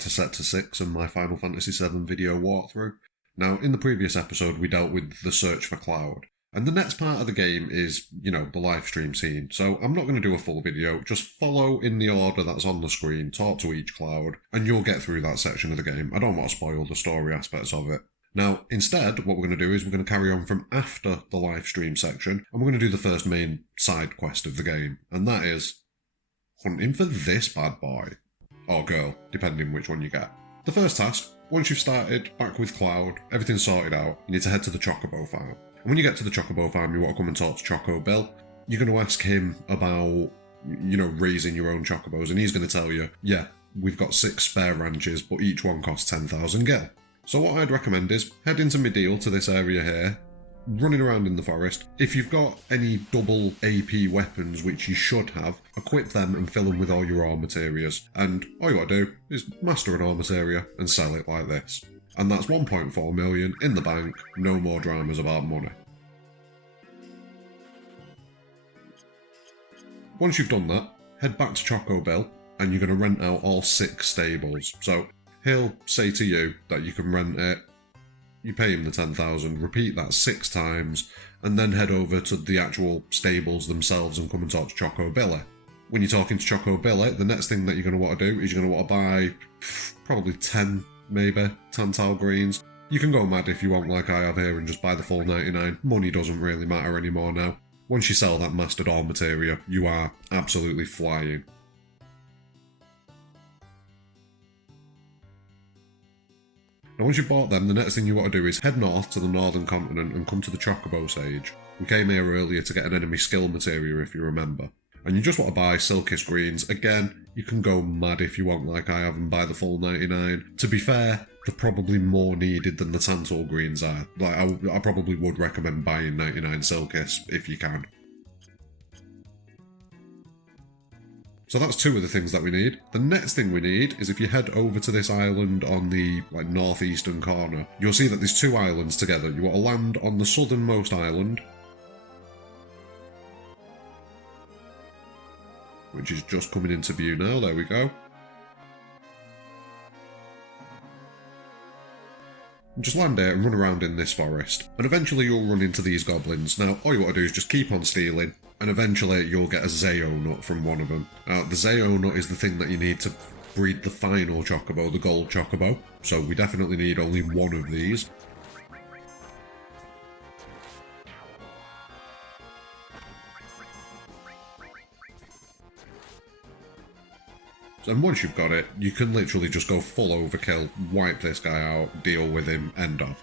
back to Sector 6 and my Final Fantasy VII video walkthrough. Now, in the previous episode, we dealt with the search for Cloud. And the next part of the game is, the live stream scene. So I'm not going to do a full video, just follow in the order that's on the screen, talk to each Cloud, and you'll get through that section of the game. I don't want to spoil the story aspects of it. Now, instead, what we're going to do is we're going to carry on from after the live stream section, and we're going to do the first main side quest of the game, and that is hunting for this bad boy. Or girl, depending which one you get. The first task, once you've started, back with Cloud, everything's sorted out, you need to head to the Chocobo farm. And when you get to the Chocobo farm, you want to come and talk to Choco Bill. You're going to ask him about, raising your own Chocobos, and he's going to tell you, yeah, we've got 6 spare ranches, but each one costs 10,000 gil. So what I'd recommend is head into Mideel to this area here, running around in the forest. If you've got any double AP weapons, which you should have, equip them and fill them with all your ore materials. And all you got to do is master an ore materia and sell it like this. And that's 1.4 million in the bank, no more dramas about money. Once you've done that, head back to Choco Bill and you're going to rent out all 6 stables. So he'll say to you that you can rent it, you pay him the 10,000, repeat that 6 times, and then head over to the actual stables themselves and come and talk to Choco Billy. When you're talking to Choco Billy, the next thing that you're going to want to do is you're going to want to buy probably 10, maybe, Tantal greens. You can go mad if you want like I have here and just buy the full 99. Money doesn't really matter anymore now. Once you sell that mastered ore materia, you are absolutely flying. Now once you've bought them, the next thing you want to do is head north to the northern continent and come to the Chocobo Sage. We came here earlier to get an enemy skill materia if you remember. And you just want to buy Silkish greens. Again, you can go mad if you want like I have and buy the full 99. To be fair, they're probably more needed than the Tantal greens are. Like I probably would recommend buying 99 Silkish if you can. So that's 2 of the things that we need. The next thing we need is if you head over to this island on the northeastern corner, you'll see that there's 2 islands together. You want to land on the southernmost island, which is just coming into view now, there we go. And just land there and run around in this forest. And eventually you'll run into these goblins. Now, all you want to do is just keep on stealing, and eventually you'll get a Zeo nut from one of them. Now, the Zeo nut is the thing that you need to breed the final Chocobo, the Gold Chocobo. So we definitely need only one of these. And once you've got it, you can literally just go full overkill, wipe this guy out, deal with him, end of.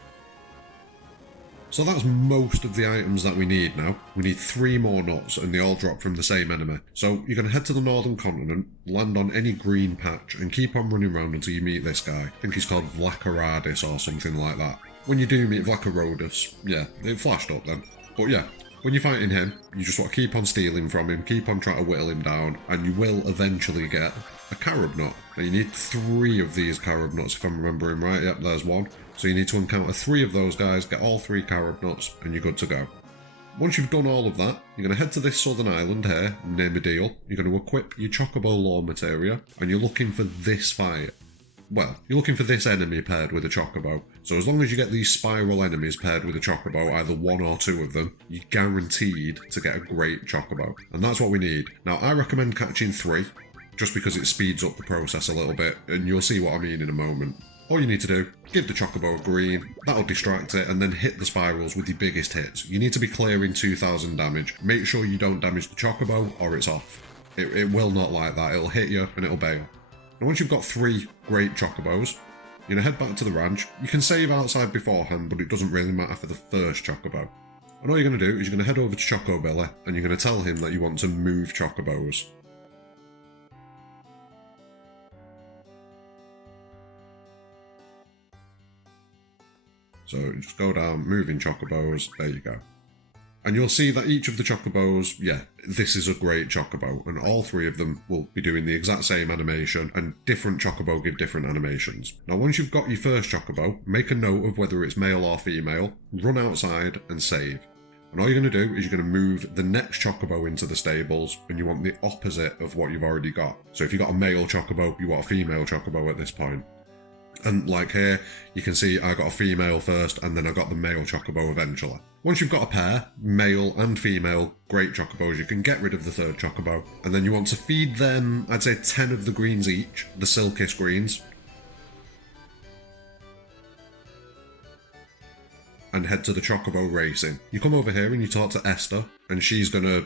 So that's most of the items that we need now. We need 3 more nuts, and they all drop from the same enemy. So you're going to head to the northern continent, land on any green patch, and keep on running around until you meet this guy. I think he's called Vlacaradis or something like that. When you do meet Vlacarodis, yeah, it flashed up then. But yeah, when you're fighting him, you just want to keep on stealing from him, keep on trying to whittle him down, and you will eventually get a carob nut. Now you need 3 of these carob nuts if I'm remembering right. Yep, there's 1. So you need to encounter 3 of those guys, get all 3 carob nuts, and you're good to go. Once you've done all of that, you're going to head to this southern island here, near Mideel. You're going to equip your Chocobo lore materia, and you're looking for this fight. Well, you're looking for this enemy paired with a Chocobo. So as long as you get these spiral enemies paired with a Chocobo, either 1 or 2 of them, you're guaranteed to get a great Chocobo. And that's what we need. Now, I recommend catching 3, just because it speeds up the process a little bit, and you'll see what I mean in a moment. All you need to do, give the Chocobo a green, that'll distract it, and then hit the spirals with your biggest hits. You need to be clearing 2,000 damage. Make sure you don't damage the Chocobo, or it's off. It will not like that, it'll hit you, and it'll bail. Now once you've got 3 great Chocobos, you're going to head back to the ranch. You can save outside beforehand, but it doesn't really matter for the first Chocobo. And all you're going to do is you're going to head over to Choco Billy, and you're going to tell him that you want to move Chocobos. So just go down, moving Chocobos, there you go. And you'll see that each of the Chocobos, yeah, this is a great Chocobo, and all 3 of them will be doing the exact same animation, and different Chocobo give different animations. Now once you've got your first Chocobo, make a note of whether it's male or female, run outside and save. And all you're going to do is you're going to move the next Chocobo into the stables, and you want the opposite of what you've already got. So if you've got a male Chocobo, you want a female Chocobo at this point. And like here, you can see I got a female first, and then I got the male Chocobo eventually. Once you've got a pair, male and female, great Chocobos, you can get rid of the third Chocobo. And then you want to feed them, I'd say 10 of the greens each, the Silkish greens. And head to the Chocobo racing. You come over here and you talk to Esther, and she's gonna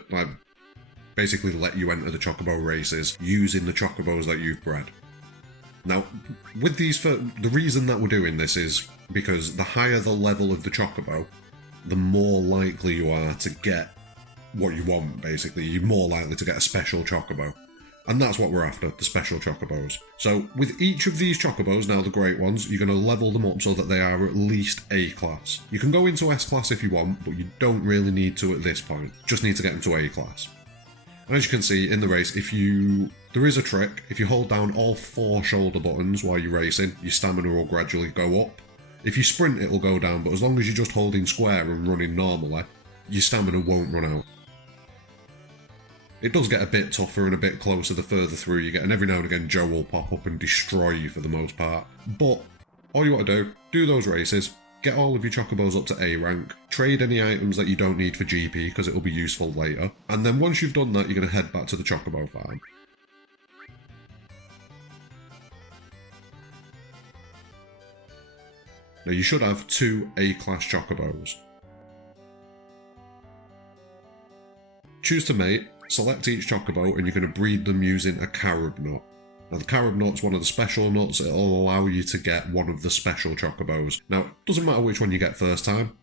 basically let you enter the Chocobo races using the Chocobos that you've bred. Now, with these, the reason that we're doing this is because the higher the level of the Chocobo, the more likely you are to get what you want, basically. You're more likely to get a special Chocobo. And that's what we're after, the special Chocobos. So with each of these Chocobos, now the great ones, you're going to level them up so that they are at least A class. You can go into S class if you want, but you don't really need to at this point. Just need to get them to A class. And as you can see in the race, there is a trick. If you hold down all 4 shoulder buttons while you're racing, your stamina will gradually go up. If you sprint, it'll go down, but as long as you're just holding square and running normally, your stamina won't run out. It does get a bit tougher and a bit closer the further through you get, and every now and again Joe will pop up and destroy you for the most part. But all you want to do those races, get all of your Chocobos up to A rank, trade any items that you don't need for GP because it will be useful later, and then once you've done that, you're going to head back to the Chocobo farm. Now you should have 2 A-class Chocobos. Choose to mate, select each Chocobo, and you're going to breed them using a carob nut. Now the carob nut's one of the special nuts, it'll allow you to get one of the special Chocobos. Now, it doesn't matter which one you get first time.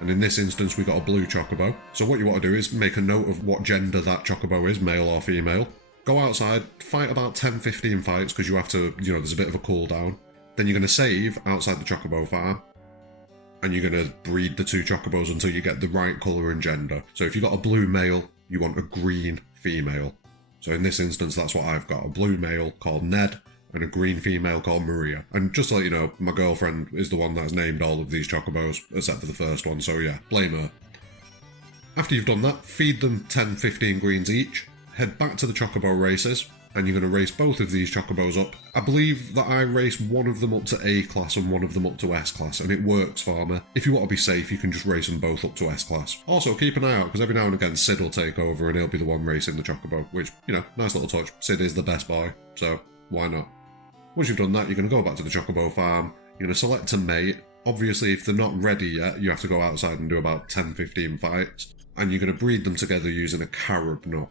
And in this instance, we got a blue Chocobo. So what you want to do is make a note of what gender that Chocobo is, male or female. Go outside, fight about 10-15 fights, because you have to, there's a bit of a cooldown. Then you're going to save outside the Chocobo farm. And you're going to breed the 2 Chocobos until you get the right colour and gender. So if you've got a blue male, you want a green female. So in this instance, that's what I've got. A blue male called Ned, and a green female called Maria. And just to let you know, my girlfriend is the one that's named all of these Chocobos, except for the first one, so yeah, blame her. After you've done that, feed them 10-15 greens each, head back to the Chocobo races, and you're going to race both of these Chocobos up. I believe that I race one of them up to A class and one of them up to S class, and it works for me. If you want to be safe, you can just race them both up to S class. Also, keep an eye out, because every now and again Sid will take over and he'll be the one racing the Chocobo, which, nice little touch. Sid is the best boy, so why not? Once you've done that, you're going to go back to the Chocobo farm, you're going to select a mate. Obviously, if they're not ready yet, you have to go outside and do about 10-15 fights, and you're going to breed them together using a carob nut.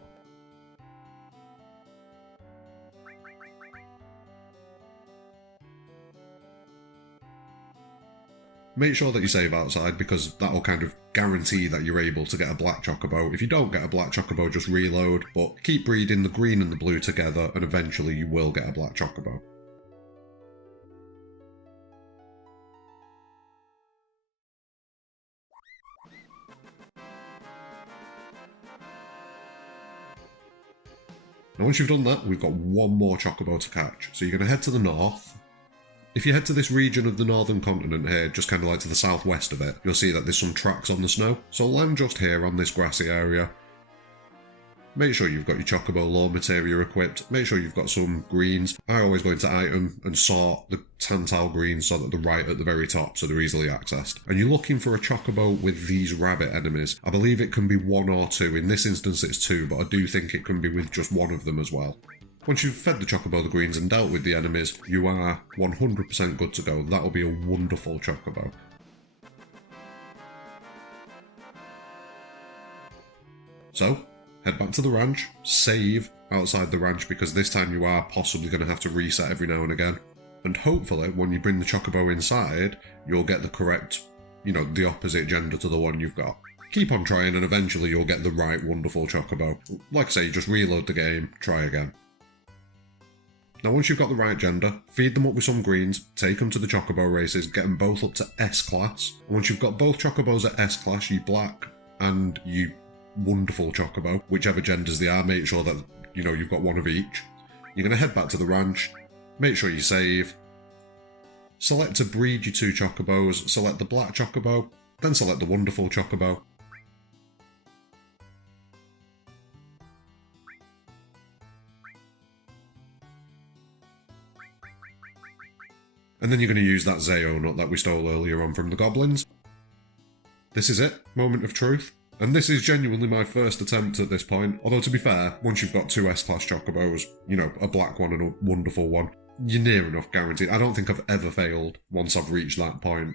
Make sure that you save outside, because that will kind of guarantee that you're able to get a black Chocobo. If you don't get a black Chocobo, just reload, but keep breeding the green and the blue together, and eventually you will get a black Chocobo. Now once you've done that, we've got one more Chocobo to catch. So you're going to head to the north. If you head to this region of the northern continent here, just kind of like to the southwest of it, you'll see that there's some tracks on the snow. So land just here on this grassy area. Make sure you've got your Chocobo lore materia equipped. Make sure you've got some greens. I always go into item and sort the Tantal greens so that they're right at the very top, so they're easily accessed. And you're looking for a Chocobo with these rabbit enemies. I believe it can be 1 or 2. In this instance it's 2, but I do think it can be with just one of them as well. Once you've fed the Chocobo the greens and dealt with the enemies, you are 100% good to go. That will be a wonderful Chocobo. So, head back to the ranch, save outside the ranch, because this time you are possibly going to have to reset every now and again. And hopefully, when you bring the Chocobo inside, you'll get the correct, the opposite gender to the one you've got. Keep on trying and eventually you'll get the right wonderful Chocobo. Like I say, just reload the game, try again. Now once you've got the right gender, feed them up with some greens, take them to the Chocobo races, get them both up to S class. And once you've got both Chocobos at S class, you black and you wonderful Chocobo, whichever genders they are, make sure that, you know, you've got one of each. You're going to head back to the ranch, make sure you save, select to breed your 2 Chocobos, select the black Chocobo, then select the wonderful Chocobo. And then you're going to use that Zeo nut that we stole earlier on from the goblins. This is it, moment of truth. And this is genuinely my first attempt at this point. Although to be fair, once you've got 2 S-Class Chocobos, you know, a black one and a wonderful one, you're near enough guaranteed. I don't think I've ever failed once I've reached that point.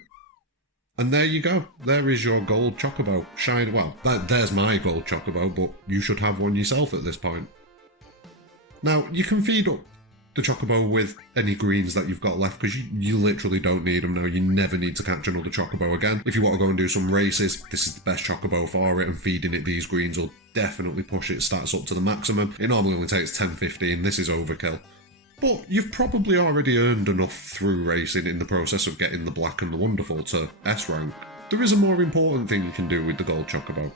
And there you go. There is your Gold Chocobo. Shine, well, there's my Gold Chocobo, but you should have one yourself at this point. Now, you can feed up the Chocobo with any greens that you've got left, because you literally don't need them now. You never need to catch another Chocobo again. If you want to go and do some races, this is the best Chocobo for it, and feeding it these greens will definitely push its stats up to the maximum. It normally only takes 10-15, this is overkill. But you've probably already earned enough through racing in the process of getting the black and the wonderful to S rank. There is a more important thing you can do with the Gold Chocobo.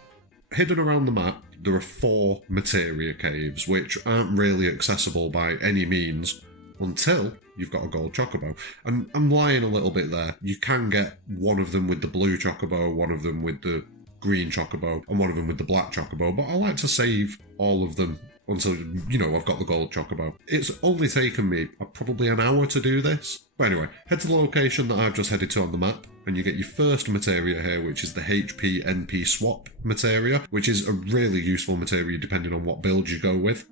Hidden around the map, there are 4 materia caves, which aren't really accessible by any means until you've got a Gold Chocobo. And I'm lying a little bit there. You can get one of them with the blue Chocobo, one of them with the green Chocobo, and one of them with the black Chocobo, but I like to save all of them until, you know, I've got the Gold Chocobo. It's only taken me probably an hour to do this. But anyway, head to the location that I've just headed to on the map, and you get your first materia here, which is the HP-NP swap materia, which is a really useful materia depending on what build you go with.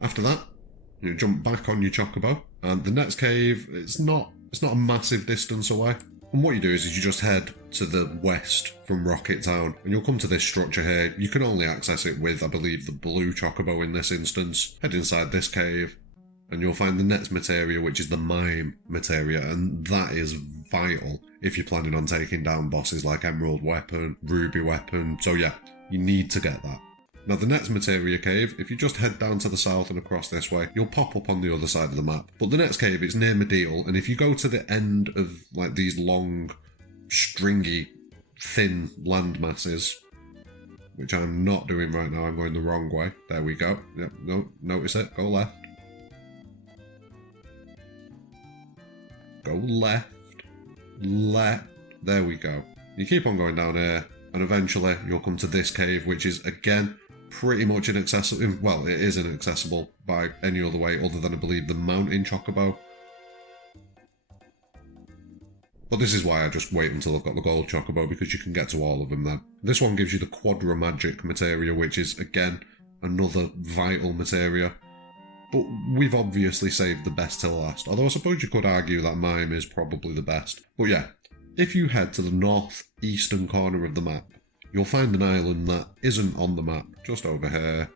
After that, you jump back on your Chocobo, and the next cave, it's not a massive distance away. And what you do is you just head to the west from Rocket Town, and you'll come to this structure here. You can only access it with, I believe, the blue Chocobo in this instance. Head inside this cave, and you'll find the next materia, which is the Mime materia, and that is vital if you're planning on taking down bosses like Emerald Weapon, Ruby Weapon. So yeah, you need to get that. Now the next materia cave, if you just head down to the south and across this way, you'll pop up on the other side of the map. But the next cave, it's near Medeal, and if you go to the end of like these long, stringy, thin land masses, which I'm not doing right now, I'm going the wrong way. There we go. Yep, no, notice it, go left. Go left, left, there we go. You keep on going down here, and eventually you'll come to this cave, which is, again, pretty much inaccessible. Well, it is inaccessible by any other way other than, I believe, the Mountain Chocobo. But this is why I just wait until I've got the Gold Chocobo, because you can get to all of them then. This one gives you the Quadra Magic materia, which is, again, another vital materia. But we've obviously saved the best till last, although I suppose you could argue that Mime is probably the best. But yeah, if you head to the northeastern corner of the map, you'll find an island that isn't on the map, just over here.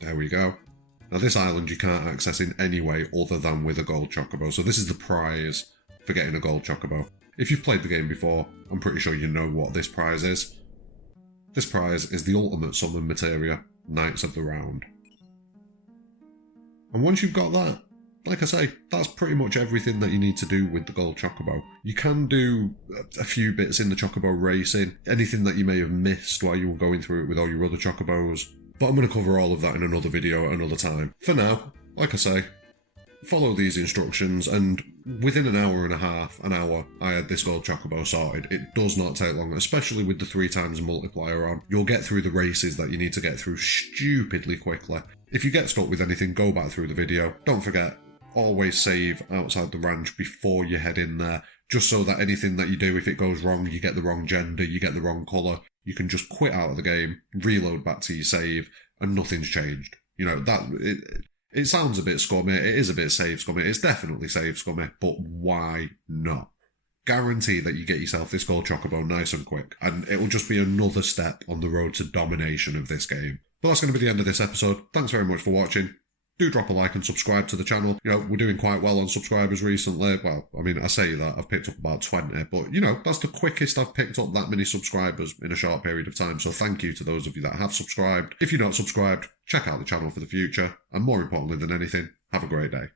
There we go. Now this island you can't access in any way other than with a Gold Chocobo, so this is the prize for getting a Gold Chocobo. If you've played the game before, I'm pretty sure you know what this prize is. This prize is the ultimate summon materia, Knights of the Round. And once you've got that, like I say, that's pretty much everything that you need to do with the Gold Chocobo. You can do a few bits in the Chocobo racing, anything that you may have missed while you were going through it with all your other Chocobos, but I'm going to cover all of that in another video at another time. For now, like I say, follow these instructions, and within an hour and a half, an hour, I had this Gold Chocobo sorted. It does not take long, especially with the 3x multiplier on. You'll get through the races that you need to get through stupidly quickly. If you get stuck with anything, go back through the video. Don't forget, always save outside the ranch before you head in there, just so that anything that you do, if it goes wrong, you get the wrong gender, you get the wrong colour, you can just quit out of the game, reload back to your save, and nothing's changed. You know, it sounds a bit scummy, it is a bit save scummy, it's definitely save scummy, but why not? Guarantee that you get yourself this Gold Chocobo nice and quick, and it will just be another step on the road to domination of this game. But that's going to be the end of this episode. Thanks very much for watching. do drop a like and subscribe to the channel. You know, we're doing quite well on subscribers recently. Well, I mean, I say that, I've picked up about 20, but, you know, that's the quickest I've picked up that many subscribers in a short period of time. So thank you to those of you that have subscribed. If you're not subscribed, check out the channel for the future. And more importantly than anything, have a great day.